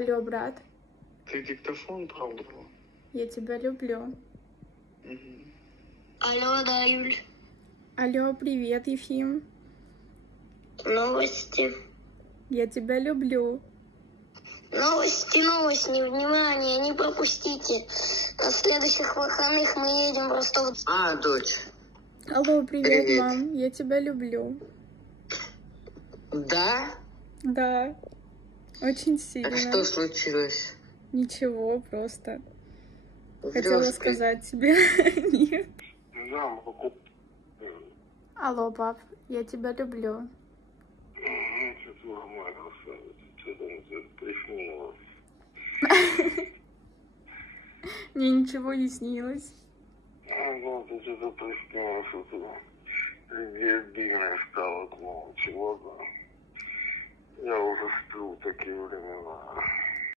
Алло, брат. Ты диктофон пробовал? Я тебя люблю. Алло, да, Юль. Алло, привет, Ефим. Новости. Я тебя люблю. Новости, внимание, не пропустите. На следующих выходных мы едем в Ростов. Дочь. Алло, привет, Привет. мам. Я тебя люблю. Да? Да. Очень сильно. А что случилось? Ничего, просто. Хотела Звёздка. сказать тебе. Нет. Да, могу. Алло, пап. Я тебя люблю. Что-то нормально, что-то приснилось. Мне ничего не снилось. Ну, ты что-то приснилось, что ты любимая стала, ну, чего-то. Я уже сплю в такие времена.